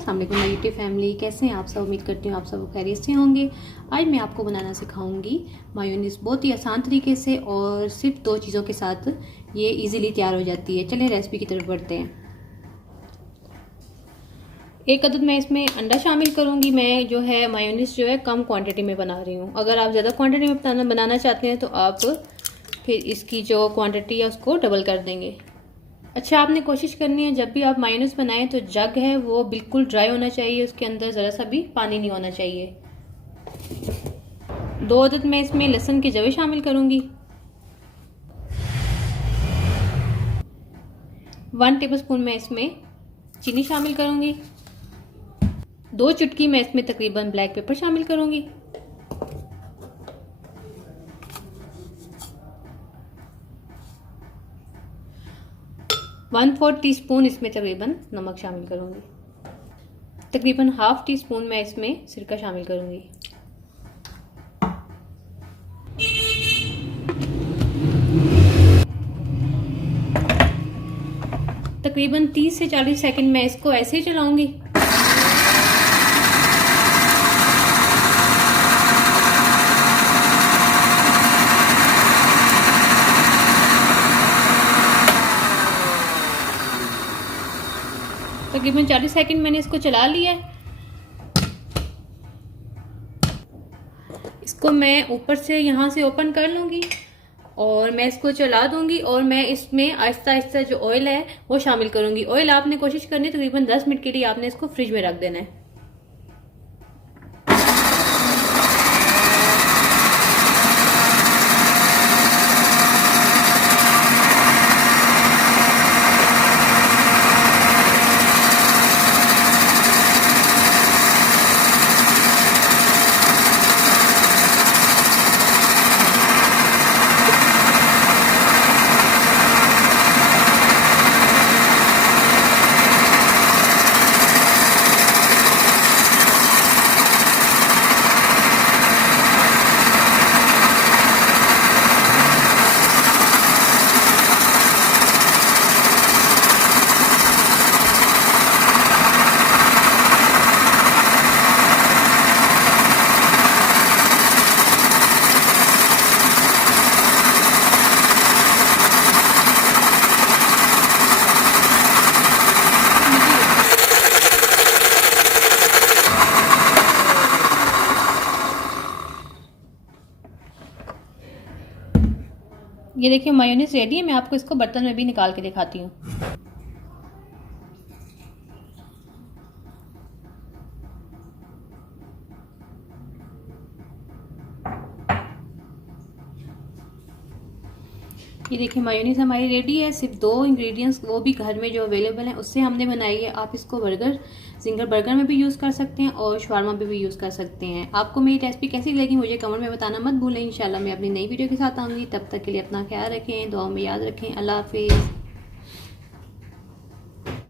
अस्सलाम वालेकुम मेरी यूट्यूब फैमिली, कैसे हैं आप सब। उम्मीद करती हूँ आप सब खैरियत से होंगे। आज मैं आपको बनाना सिखाऊंगी मायोनीज़ बहुत ही आसान तरीके से और सिर्फ 2 चीज़ों के साथ ये इजीली तैयार हो जाती है। चलिए रेसिपी की तरफ बढ़ते हैं। 1 अदद मैं इसमें अंडा शामिल करूँगी। मैं जो है मायोनीज़ जो है कम क्वान्टिटी में बना रही हूँ। अगर आप ज़्यादा क्वान्टिटी में बनाना चाहते हैं तो आप फिर इसकी जो क्वान्टिटी है उसको डबल कर देंगे। अच्छा, आपने कोशिश करनी है जब भी आप मायोनीज़ बनाएं तो जग है वो बिल्कुल ड्राई होना चाहिए, उसके अंदर ज़रा सा भी पानी नहीं होना चाहिए। 2 अदद मैं इसमें लहसुन के जवे शामिल करूंगी। 1 टेबलस्पून मैं इसमें चीनी शामिल करूंगी। 2 चुटकी मैं इसमें तकरीबन ब्लैक पेपर शामिल करूंगी। 1/4 टीस्पून इसमें तकरीबन नमक शामिल करूंगी। तकरीबन ½ टीस्पून मैं इसमें सिरका शामिल करूंगी। तकरीबन 30 से 40 सेकंड मैं इसको ऐसे ही चलाऊंगी। तकरीबन 40 सेकंड मैंने इसको चला लिया है। इसको मैं ऊपर से यहाँ से ओपन कर लूँगी और मैं इसको चला दूँगी और मैं इसमें आहिस्ता आहिस्ता जो ऑयल है वो शामिल करूँगी। ऑयल आपने कोशिश करनी है तकरीबन 10 मिनट के लिए आपने इसको फ्रिज में रख देना है। ये देखिए मायोनीज़ रेडी है। मैं आपको इसको बर्तन में भी निकाल के दिखाती हूँ। ये देखिए मायोनीज़ हमारी रेडी है। सिर्फ 2 इंग्रेडिएंट्स वो भी घर में जो अवेलेबल हैं उससे हमने बनाई है। आप इसको जिंगर बर्गर में भी यूज़ कर सकते हैं और शवारमा में भी यूज़ कर सकते हैं। आपको मेरी रेसिपी कैसी लगी मुझे कमेंट में बताना मत भूलें। इंशाल्लाह मैं अपनी नई वीडियो के साथ आऊँगी। तब तक के लिए अपना ख्याल रखें, दुआ में याद रखें। अल्लाह हाफिज़।